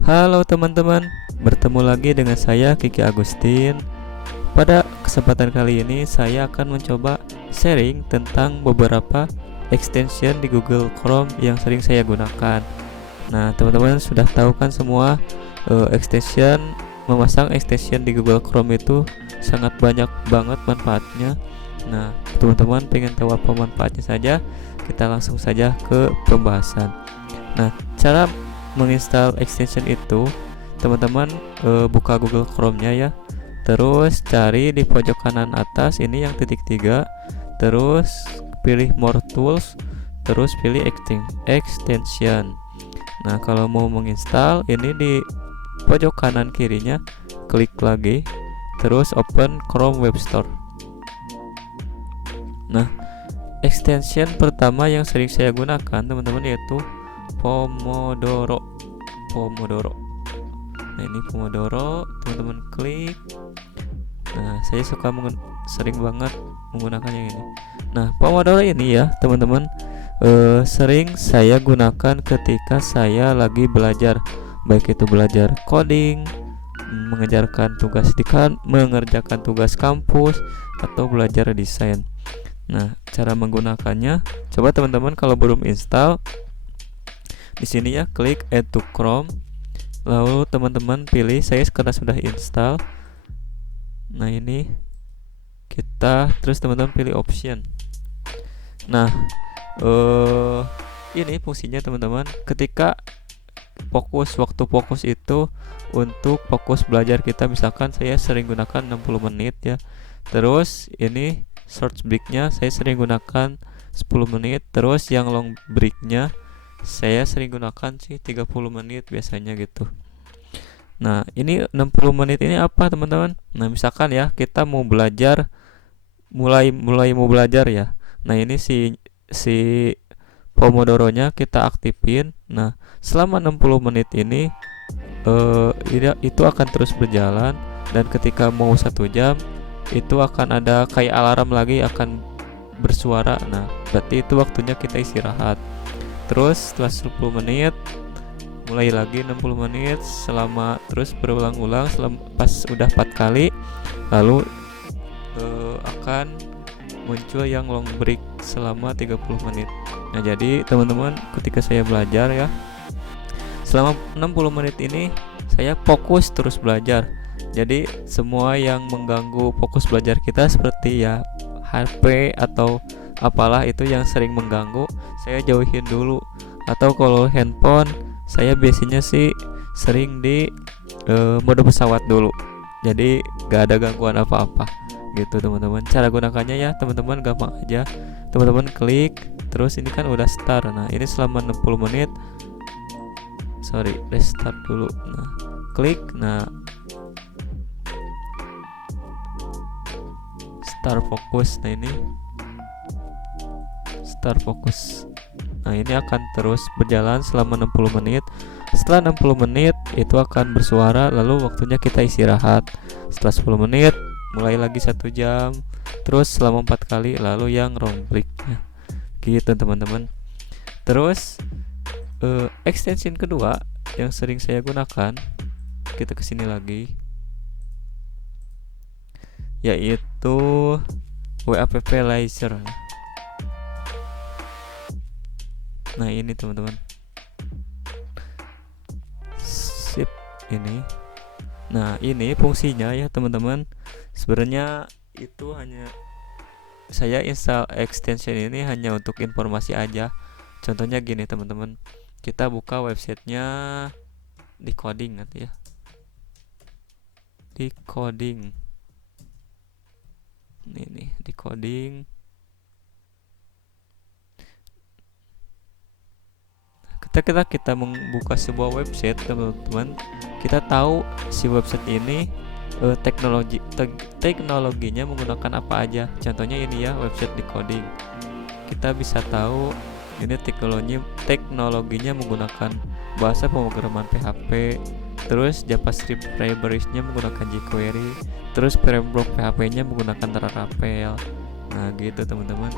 Halo teman-teman, bertemu lagi dengan saya Kiki Agustin. Pada kesempatan kali ini saya akan mencoba sharing tentang beberapa extension di Google Chrome yang sering saya gunakan. Nah, teman-teman sudah tahu kan semua memasang extension di Google Chrome itu sangat banyak banget manfaatnya. Nah, teman-teman pengen tahu apa manfaatnya saja, kita langsung saja ke pembahasan. Nah, cara menginstal extension itu, teman-teman buka Google Chrome-nya ya. Terus cari di pojok kanan atas ini yang titik 3. Terus pilih More Tools, terus pilih Extension. Nah, kalau mau menginstal ini di pojok kanan kirinya klik lagi, terus open Chrome Web Store. Nah, extension pertama yang sering saya gunakan teman-teman yaitu Pomodoro. Nah, ini Pomodoro, teman-teman klik. Nah, saya sering banget menggunakan yang ini. Nah, Pomodoro ini ya teman-teman sering saya gunakan ketika saya lagi belajar, baik itu belajar coding, mengerjakan tugas kampus, atau belajar desain. Nah, cara menggunakannya, coba teman-teman kalau belum install, di sini ya klik Add to Chrome, lalu teman-teman pilih, saya sekarang sudah install. Nah, ini terus teman-teman pilih Option. Nah, ini fungsinya teman-teman, ketika waktu fokus itu untuk fokus belajar kita, misalkan saya sering gunakan 60 menit ya. Terus ini short break-nya saya sering gunakan 10 menit, terus yang long break-nya saya sering gunakan sih 30 menit biasanya gitu. Nah, ini 60 menit ini apa teman-teman? Nah, misalkan ya kita mau belajar, mulai mau belajar ya. Nah, ini si Pomodoro-nya kita aktifin. Nah, selama 60 menit ini itu akan terus berjalan, dan ketika mau 1 jam itu akan ada kayak alarm lagi akan bersuara. Nah, berarti itu waktunya kita istirahat. Terus setelah 10 menit mulai lagi 60 menit, terus berulang-ulang pas udah 4 kali, lalu akan muncul yang long break selama 30 menit. Nah, jadi teman-teman ketika saya belajar ya, selama 60 menit ini saya fokus terus belajar. Jadi semua yang mengganggu fokus belajar kita seperti ya HP atau apalah itu yang sering mengganggu, saya jauhin dulu. Atau kalau handphone, saya biasanya sih sering di mode pesawat dulu, jadi gak ada gangguan apa-apa gitu teman-teman. Cara gunakannya ya teman-teman gampang aja, teman-teman klik, terus ini kan udah start. Nah, ini selama 60 menit, restart dulu. Nah, klik, nah start fokus. Nah, ini start fokus. Nah, ini akan terus berjalan selama 60 menit. Setelah 60 menit itu akan bersuara, lalu waktunya kita istirahat. Setelah 10 menit mulai lagi 1 jam, terus selama 4 kali, lalu yang long break-nya gitu teman-teman. Terus extension kedua yang sering saya gunakan, kita kesini lagi, yaitu WAPP Laser. Nah, ini teman-teman, sip ini. Nah, ini fungsinya ya teman-teman, sebenarnya itu hanya saya install extension ini hanya untuk informasi aja. Contohnya gini teman-teman, kita buka websitenya di coding nanti ya, di coding ini di coding. Ketika kita membuka sebuah website teman-teman, kita tahu si website ini teknologinya menggunakan apa aja. Contohnya ini ya, website di coding, kita bisa tahu ini teknologinya menggunakan bahasa pemrograman PHP, terus JavaScript librariesnya menggunakan jQuery, terus framework PHP-nya menggunakan Laravel. Nah, gitu teman-teman.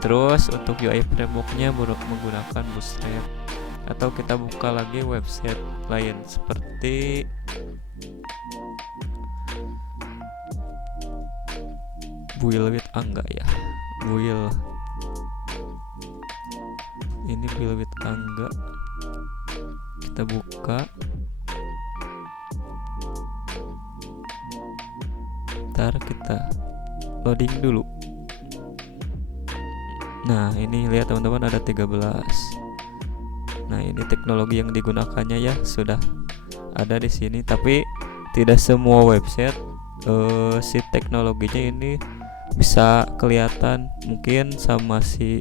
Terus untuk UI frameworknya menggunakan Bootstrap. atau kita buka lagi website lain seperti Build with Angga ya. Ini Build with Angga. Kita buka. Ntar kita loading dulu. Nah, ini lihat teman-teman ada 13. Nah, ini teknologi yang digunakannya ya sudah ada di sini, tapi tidak semua website si teknologinya ini bisa kelihatan, mungkin sama si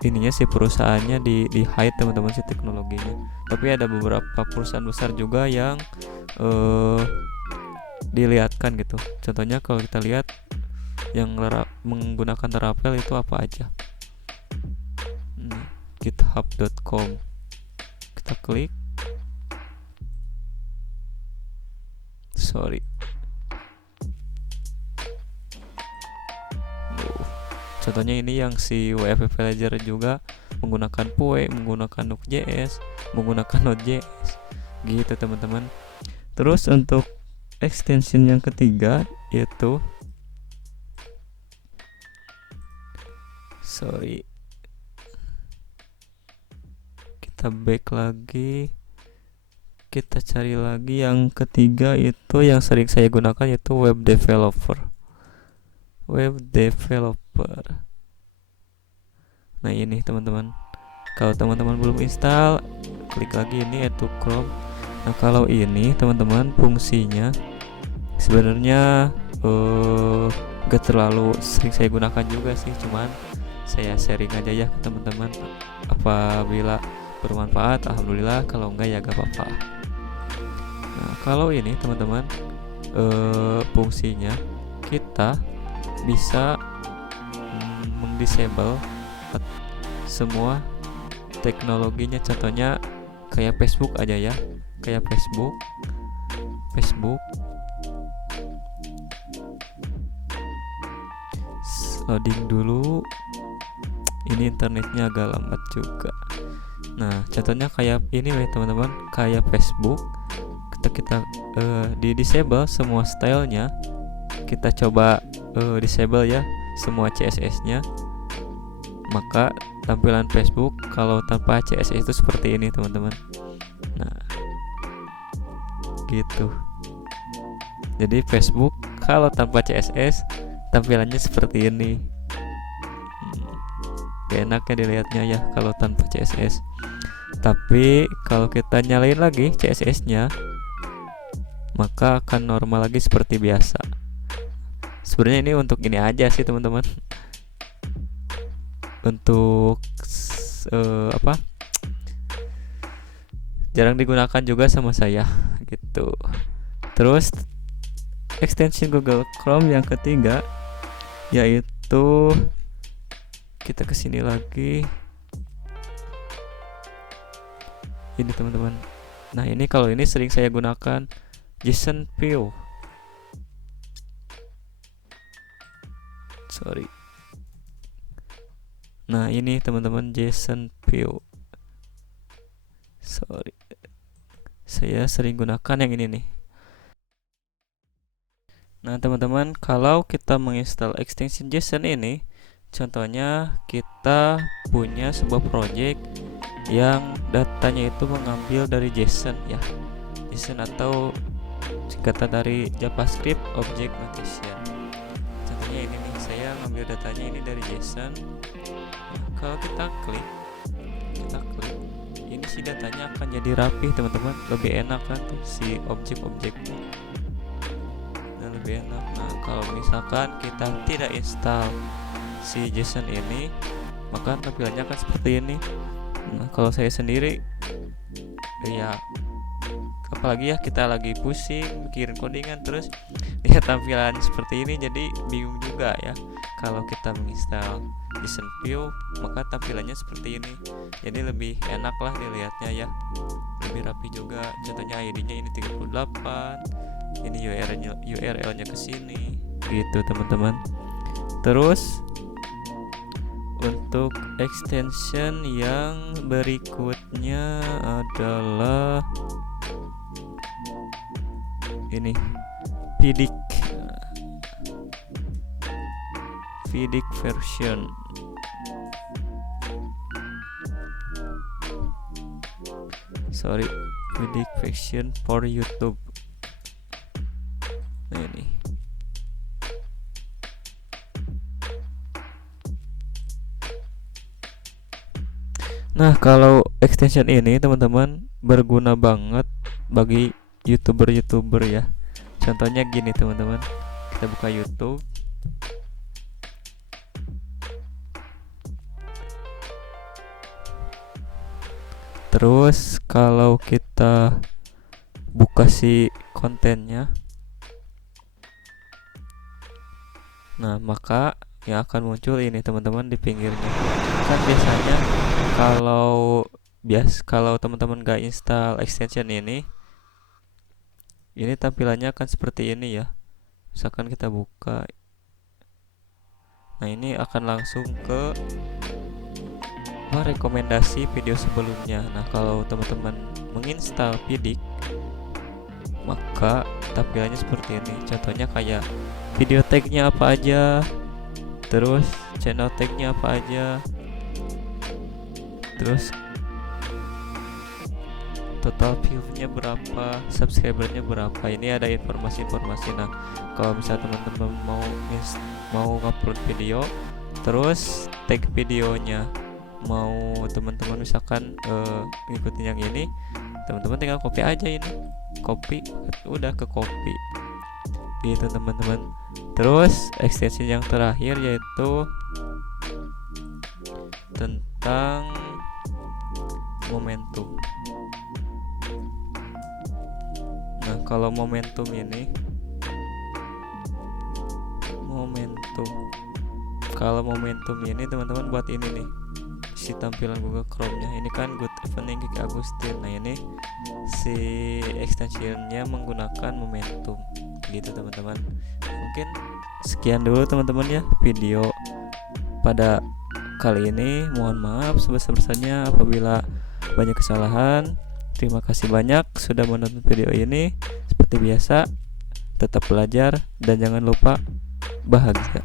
ininya si perusahaannya di hide teman-teman si teknologinya. Tapi ada beberapa perusahaan besar juga yang dilihatkan gitu. Contohnya kalau kita lihat yang menggunakan Laravel itu apa aja. github.com. Kita klik. Contohnya ini yang si WF Villager juga menggunakan PUE, menggunakan Nuke.js, menggunakan Node.js gitu teman-teman. Terus untuk extension yang ketiga yaitu kita back lagi, kita cari lagi yang ketiga itu yang sering saya gunakan yaitu web developer. Nah ini teman-teman, kalau teman-teman belum install, klik lagi ini yaitu Chrome. Nah kalau ini teman-teman fungsinya sebenarnya gak terlalu sering saya gunakan juga sih, cuman saya sharing aja ya ke teman-teman. Apabila bermanfaat alhamdulillah, kalau enggak ya gak apa-apa. Nah kalau ini teman-teman fungsinya kita bisa mendisable semua teknologinya. Contohnya kayak Facebook aja ya, kayak Facebook loading dulu, ini internetnya agak lambat juga. Nah contohnya kayak ini teman-teman, kayak Facebook kita di disable semua stylenya, kita coba disable ya semua CSS nya, maka tampilan Facebook kalau tanpa CSS itu seperti ini teman-teman. Nah gitu, jadi Facebook kalau tanpa CSS tampilannya seperti ini. Enaknya dilihatnya ya kalau tanpa CSS. Tapi kalau kita nyalain lagi CSS nya, maka akan normal lagi seperti biasa. Sebenarnya ini untuk ini aja sih teman-teman, untuk jarang digunakan juga sama saya gitu. Terus extension Google Chrome yang ketiga yaitu kita kesini lagi, ini teman-teman. Nah ini kalau ini sering saya gunakan JSON View. Nah ini teman-teman JSON View. Saya sering gunakan yang ini nih. Nah teman-teman, kalau kita menginstal extension JSON ini, contohnya kita punya sebuah project yang datanya itu mengambil dari JSON ya, JSON atau singkatan dari JavaScript Object Notation. Contohnya ini nih, saya ngambil datanya ini dari JSON. Nah, kalau kita klik, ini si datanya akan jadi rapih teman-teman, lebih enak kan tuh si objek-objeknya. Nah lebih enak. Nah kalau misalkan kita tidak install si JSON ini, maka tampilannya akan seperti ini. Nah kalau saya sendiri ya, apalagi ya kita lagi pusing mikirin codingan terus lihat tampilan seperti ini, jadi bingung juga ya. Kalau kita menginstal JSON View, maka tampilannya seperti ini, jadi lebih enak lah dilihatnya ya, lebih rapi juga. Contohnya ID-nya ini 38, ini URL-nya ke sini gitu teman-teman. Terus untuk Untuk extension yang berikutnya adalah ini, Vidic version. Vidic version for YouTube. Nah, ini. Nah, kalau extension ini teman-teman berguna banget bagi YouTuber ya. Contohnya gini teman-teman, kita buka YouTube. Terus kalau kita buka si kontennya, nah maka yang akan muncul ini teman-teman di pinggirnya. Kan biasanya kalau teman-teman gak install extension ini tampilannya akan seperti ini ya. Misalkan kita buka, nah ini akan langsung ke rekomendasi video sebelumnya. Nah, kalau teman-teman menginstal Vidic, maka tampilannya seperti ini. Contohnya kayak video tagnya apa aja, terus channel tagnya apa aja, terus total view-nya berapa, subscribernya berapa. Ini ada informasi-informasi. Nah, kalau misalnya teman-teman mau upload video, terus tag videonya mau teman-teman misalkan ngikutin yang ini, teman-teman tinggal copy aja ini, udah ke copy gitu teman-teman. Terus extension yang terakhir yaitu tentang momentum. Nah, kalau momentum ini teman-teman buat ini nih, si tampilan Google Chrome-nya ini kan Good Evening Kiki Agustin. Nah, ini si extensionnya menggunakan momentum gitu teman-teman. Mungkin sekian dulu teman-teman ya video pada kali ini. Mohon maaf sebesar-besarnya apabila banyak kesalahan. Terima kasih banyak sudah menonton video ini. Seperti biasa, tetap belajar dan jangan lupa bahagia.